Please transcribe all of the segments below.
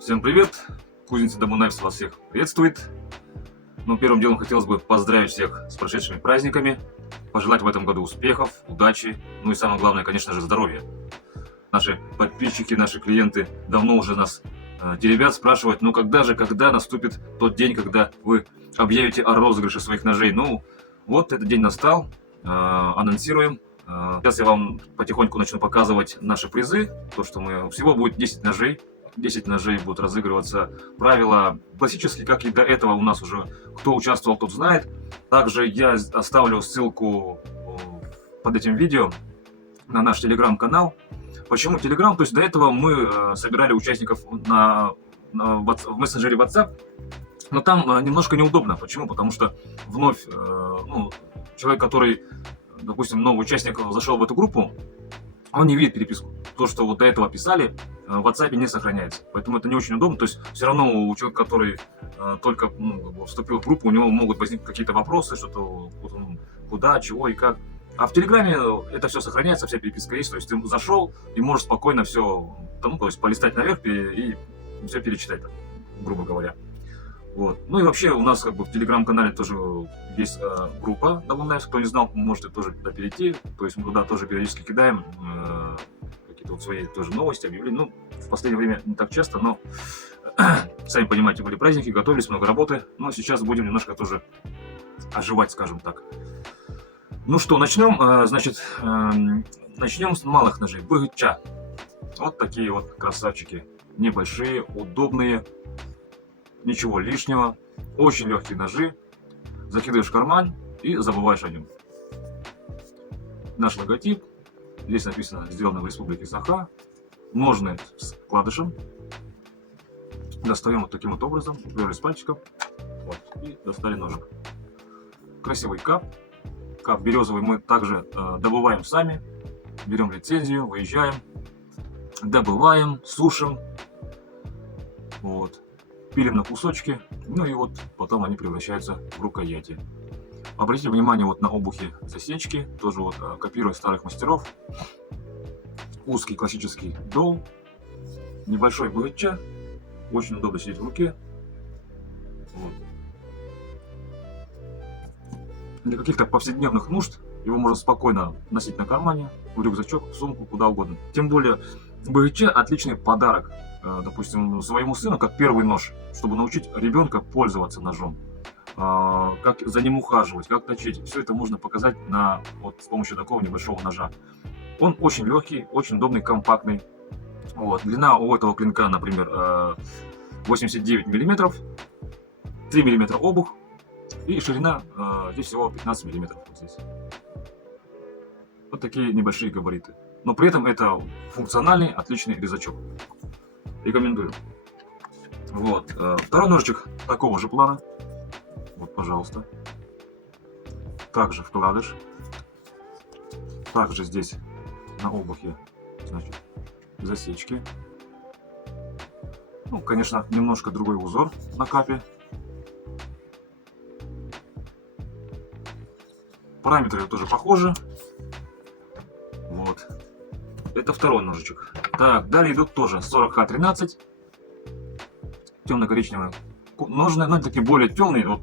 Всем привет! Кузница Double Knives вас всех приветствует. Первым делом хотелось бы поздравить всех с прошедшими праздниками, пожелать в этом году успехов, удачи, и самое главное, конечно же, здоровья. Наши подписчики, наши клиенты давно уже нас теребят, спрашивают, когда наступит тот день, когда вы объявите о розыгрыше своих ножей. Вот этот день настал, анонсируем. Сейчас я вам потихоньку начну показывать наши призы, всего будет 10 ножей. 10 ножей будут разыгрываться. Правила классические, как и до этого у нас уже кто участвовал, тот знает. Также я оставлю ссылку под этим видео на наш телеграм-канал. Почему телеграм? То есть до этого мы собирали участников в мессенджере WhatsApp, но там немножко неудобно. Почему? Потому что вновь человек, который, допустим, новый участник зашел в эту группу, он не видит переписку. То, что вот до этого писали, в WhatsApp не сохраняется. Поэтому это не очень удобно. То есть все равно у человека, который только вступил в группу, у него могут возникнуть какие-то вопросы, что-то куда, чего и как. А в Телеграме это все сохраняется, вся переписка есть. То есть ты зашел и можешь спокойно все, полистать наверх и все перечитать, грубо говоря. Вот. И вообще у нас в телеграм-канале тоже есть группа Double Knives. Кто не знал, можете тоже туда перейти. То есть мы туда тоже периодически кидаем какие-то свои тоже новости, объявления. В последнее время не так часто, но сами понимаете, были праздники, готовились, много работы. Но сейчас будем немножко тоже оживать, скажем так. Начнем. Начнем с малых ножей. БГЧ. Вот такие вот красавчики. Небольшие, удобные. Ничего лишнего, очень легкие ножи, закидываешь в карман и забываешь о нем. Наш логотип, здесь написано «Сделано в Республике Саха», ножны с вкладышем, достаем вот таким вот образом, уперли с пальчиком, и достали ножик. Красивый кап березовый мы также добываем сами, берем лицензию, выезжаем, добываем, сушим, пилим на кусочки, потом они превращаются в рукояти. Обратите внимание на обухи засечки, тоже копируя старых мастеров. Узкий классический дол, небольшой БГЧ, очень удобно сидеть в руке. Для каких-то повседневных нужд его можно спокойно носить на кармане, в рюкзачок, в сумку, куда угодно. Тем более БГЧ отличный подарок, допустим, своему сыну, как первый нож, чтобы научить ребенка пользоваться ножом, как за ним ухаживать, как точить. Все это можно показать с помощью такого небольшого ножа. Он очень легкий, очень удобный, компактный. Длина у этого клинка, например, 89 мм, 3 мм обух, и ширина здесь всего 15 мм. Вот такие небольшие габариты. Но при этом это функциональный, отличный резачок. Рекомендую. Второй ножичек такого же плана. Пожалуйста. Также вкладыш. Также здесь на обухе, засечки. Конечно, немножко другой узор на капе. Параметры тоже похожи. Это второй ножичек. Далее идут тоже 40Х13. Темно-коричневые ножны, но они такие более темные.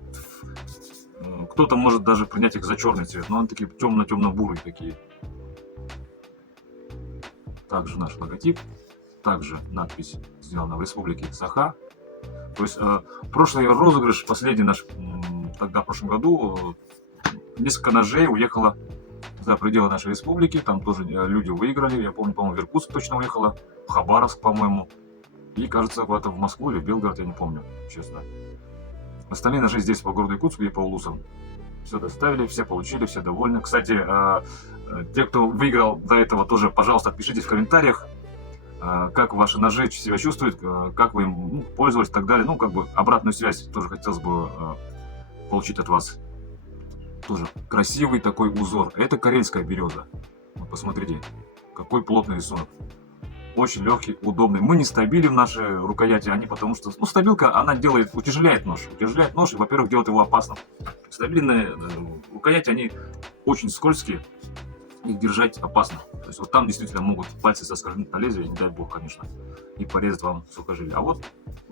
Кто-то может даже принять их за черный цвет, но они такие темно-темно-бурые такие. Также наш логотип. Также надпись «Сделана в Республике Саха». То есть прошлый розыгрыш, последний наш, тогда в прошлом году, несколько ножей уехало за пределы нашей республики, там тоже люди выиграли, я помню, в Иркутск точно уехала, в Хабаровск, по-моему, и, кажется, в Москву или в Белгород, я не помню, честно. Остальные ножи здесь по городу Иркутску и по улусам. Все доставили, все получили, все довольны. Кстати, те, кто выиграл до этого, тоже, пожалуйста, отпишите в комментариях, как ваши ножи себя чувствуют, как вы им пользовались и так далее. Обратную связь тоже хотелось бы получить от вас. Тоже красивый такой узор. Это карельская береза. Посмотрите, какой плотный рисунок. Очень легкий, удобный. Мы не стабилим наши рукояти, потому что стабилка, она утяжеляет нож. И, во-первых, делает его опасным. Стабильные рукояти, они очень скользкие. их держать опасно. То есть вот там действительно могут пальцы соскользнуть на лезвие, не дай бог, конечно, и порезать вам сухожилие. А вот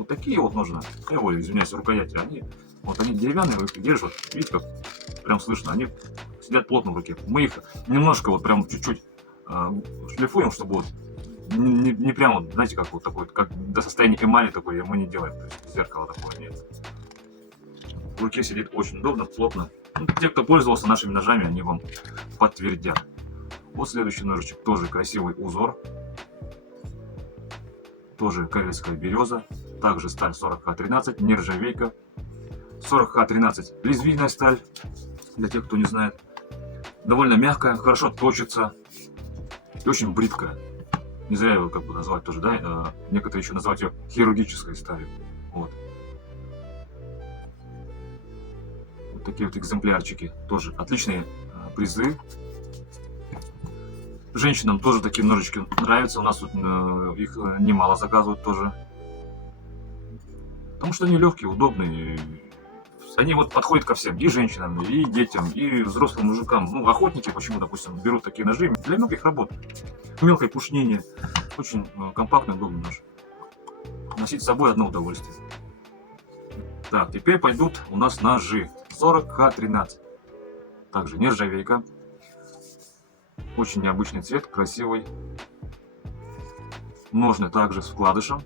такие вот ножны, ой, извиняюсь, рукояти, они деревянные, вы их держишь, вот видите, как прям слышно, они сидят плотно в руке. Мы их немножко вот прям чуть-чуть шлифуем, чтобы вот не прям вот, знаете, как вот такой, как до состояния эмали такой мы не делаем, то есть зеркала такого нет. В руке сидит очень удобно, плотно. Ну, те, кто пользовался нашими ножами, они вам подтвердят. Вот следующий ножичек, тоже красивый узор, тоже карельская береза, также сталь 40Х13, нержавейка, 40Х13 лезвийная сталь, для тех, кто не знает, довольно мягкая, хорошо точится и очень бридкая. Не зря его как бы назвать тоже, да, некоторые еще называют ее хирургической сталью. Вот такие вот экземплярчики, тоже отличные призы. Женщинам тоже такие ножички нравятся, у нас тут их немало заказывают тоже. Потому что они легкие, удобные. Они вот подходят ко всем, и женщинам, и детям, и взрослым мужикам. Ну, охотники почему, допустим, берут такие ножи для мелких работ. Мелкое пушнение. Очень компактный, удобный нож. Носить с собой одно удовольствие. Так, теперь пойдут у нас ножи. 40Х13. Также нержавейка. Очень необычный цвет, красивый. Ножны также с вкладышем.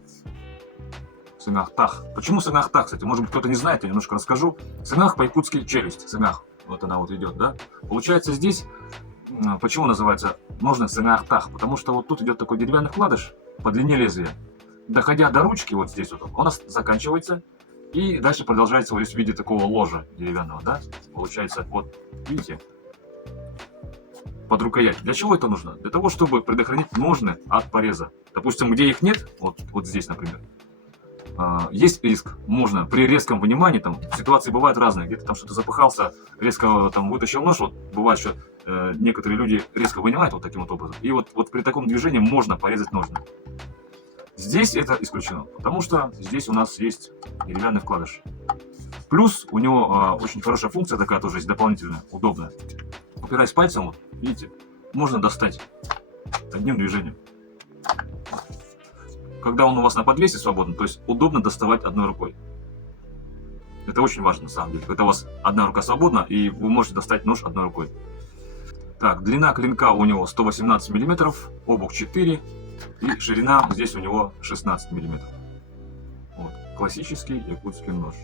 Сынгах-тах. Почему сынгах-тах, кстати? Может быть, кто-то не знает, я немножко расскажу. Сынгах по-якутски челюсть. Сынгах. Вот она вот идет, да? Получается здесь, почему называется ножны сынгах-тах? Потому что вот тут идет такой деревянный вкладыш по длине лезвия. Доходя до ручки, вот здесь вот, он заканчивается. И дальше продолжается в виде такого ложа деревянного, да? Получается, вот, видите? Под рукоять. Для чего это нужно? Для того, чтобы предохранить ножны от пореза. Допустим, где их нет, вот здесь, например, есть риск, можно при резком вынимании, там ситуации бывают разные, где-то там что-то запыхался, резко там вытащил нож, вот бывает, что некоторые люди резко вынимают вот таким вот образом, и вот при таком движении можно порезать ножны. Здесь это исключено, потому что здесь у нас есть деревянный вкладыш. Плюс у него очень хорошая функция такая тоже есть, дополнительная, удобная. Упираясь пальцем, вот, видите, можно достать одним движением. Когда он у вас на подвесе свободен, то есть удобно доставать одной рукой. Это очень важно на самом деле. Когда у вас одна рука свободна, и вы можете достать нож одной рукой. Так, длина клинка у него 118 мм, обух 4 и ширина здесь у него 16 мм. Вот, классический якутский нож.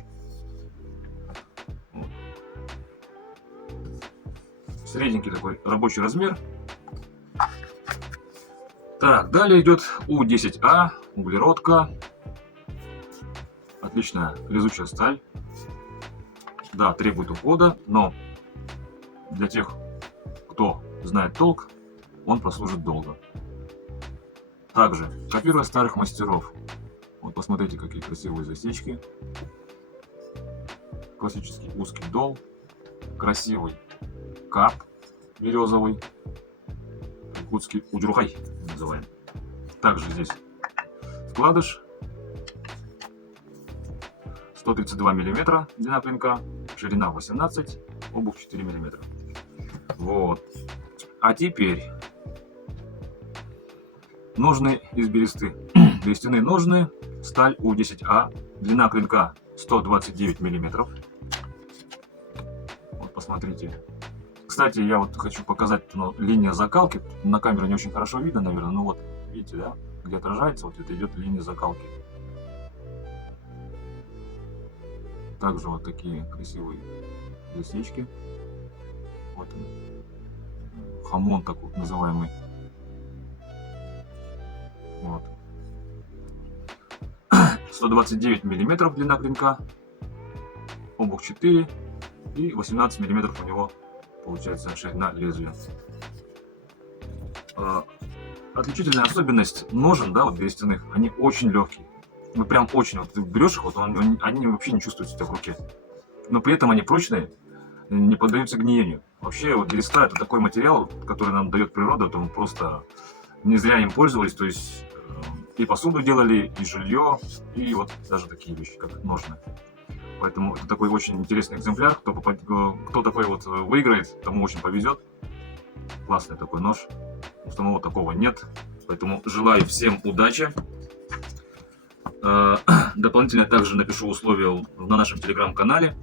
Вот. Средненький такой рабочий размер. Так, далее идет У10А, углеродка. Отличная лизучая сталь. Да, требует ухода, но для тех, кто знает толк, он прослужит долго. Также, копируя старых мастеров. Вот посмотрите, какие красивые засечки. Классический узкий дол. Красивый кап березовый. Якутский уджурхай называем. Также здесь вкладыш. 132 мм длина клинка, ширина 18, обух 4 мм. Вот. А теперь ножны из бересты. Берестяные ножны, сталь У10А, длина клинка 129 мм. Вот посмотрите. Кстати, я вот хочу показать, линия закалки. На камеру не очень хорошо видно, наверное. Ну вот, видите, да? Где отражается, вот это идет линия закалки. Также вот такие красивые засечки. Вот он. Хамон такой называемый. Вот. 129 мм длина клинка. Обух 4 и 18 мм у него получается ширина лезвия. Отличительная особенность ножен, да, вот берестяных, они очень легкие. Ну прям очень, вот ты берешь их, вот они вообще не чувствуют себя в руке. Но при этом они прочные, не поддаются гниению. Вообще вот береста — это такой материал, который нам дает природа, то мы просто не зря им пользовались, то есть и посуду делали, и жилье, и вот даже такие вещи, как ножны. Поэтому это такой очень интересный экземпляр. Кто такой вот выиграет, тому очень повезет. Классный такой нож. У самого такого нет. Поэтому желаю всем удачи. Дополнительно также напишу условия на нашем телеграм-канале.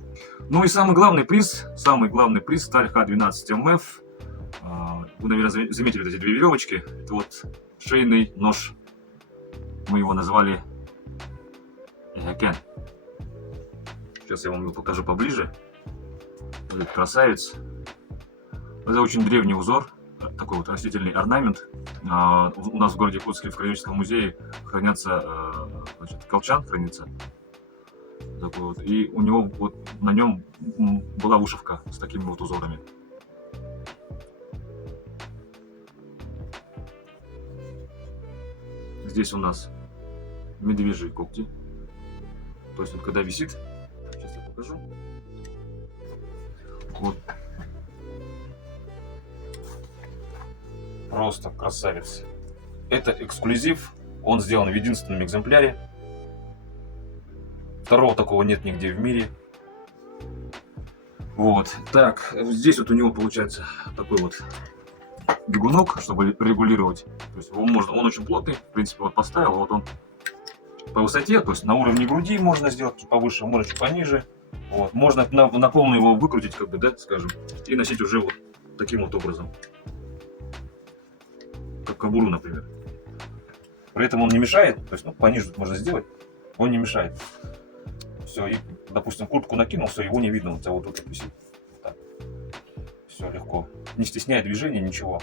Ну и самый главный приз сталь Х12МФ. Вы, наверное, заметили эти две веревочки. Это вот шейный нож. Мы его назвали Эгокен. Сейчас я вам его покажу поближе. Вот этот красавец. Это очень древний узор. Такой вот растительный орнамент. У нас в городе Иркутске в Краеведческом музее хранятся, значит, колчан хранится. Такой вот. И у него вот на нем была вышивка с такими вот узорами. Здесь у нас медвежьи когти. То есть вот когда висит, сейчас я покажу. Вот. Просто красавец. Это эксклюзив. Он сделан в единственном экземпляре. Второго такого нет нигде в мире. Вот. Так, здесь вот у него получается такой вот бегунок, чтобы регулировать. То есть его можно, он очень плотный, в принципе, вот поставил, вот он по высоте, то есть на уровне груди можно сделать чуть повыше, можно чуть пониже. Вот. Можно на полную его выкрутить, как бы, да, скажем, и носить уже вот таким вот образом. Как кобуру, например. При этом он не мешает, то есть, ну, пониже можно сделать, он не мешает. Все, и, допустим, куртку накинул, все, его не видно, у тебя вот тут висит. Так. Все легко. Не стесняет движения, ничего.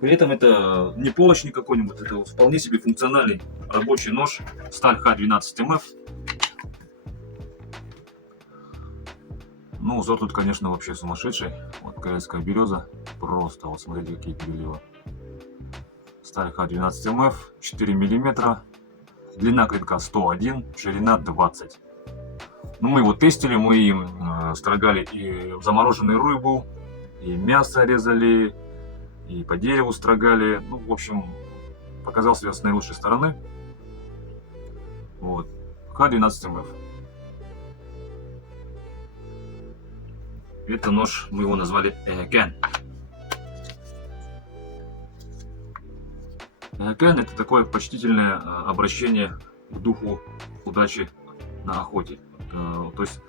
При этом это не полочник какой-нибудь, это вот вполне себе функциональный рабочий нож, сталь Х12МФ. Ну, узор тут, конечно, вообще сумасшедший. Вот корейская береза, просто, вот смотрите, какие переливы. Сталь Х12МФ, 4 мм, длина клинка 101, ширина 20. Ну, мы его тестили, мы им строгали и замороженную рыбу, и мясо резали, и по дереву строгали. Ну, в общем, показал себя с наилучшей стороны. Вот. Х12МФ. Это нож, мы его назвали Эгокен. Эгокен — это такое почтительное обращение к духу удачи на охоте. То есть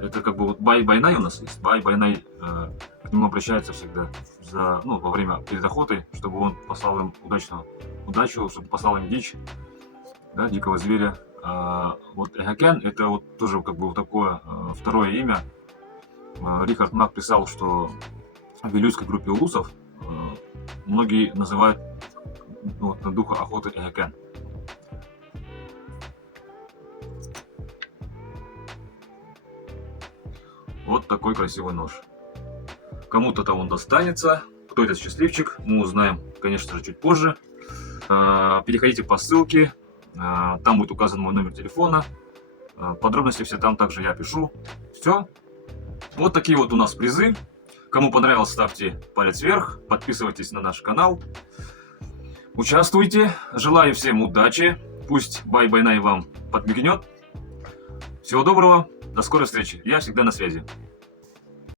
это как бы вот бай-байнай у нас есть. Бай-байнай к нему обращается всегда во время перед охотой, чтобы он послал им удачу, чтобы послал им дичь, да, дикого зверя. Вот Эгокен — это вот тоже как бы вот такое второе имя. Рихард Мак писал, что в Вилюйской группе улусов многие называют духа охоты Эгокен. Вот такой красивый нож. Кому-то он достанется. Кто этот счастливчик, мы узнаем, конечно же, чуть позже. Переходите по ссылке. Там будет указан мой номер телефона. Подробности все там также я пишу. Все. Вот такие вот у нас призы. Кому понравилось, ставьте палец вверх. Подписывайтесь на наш канал. Участвуйте. Желаю всем удачи. Пусть бай-байнай вам подмигнет. Всего доброго. До скорой встречи. Я всегда на связи.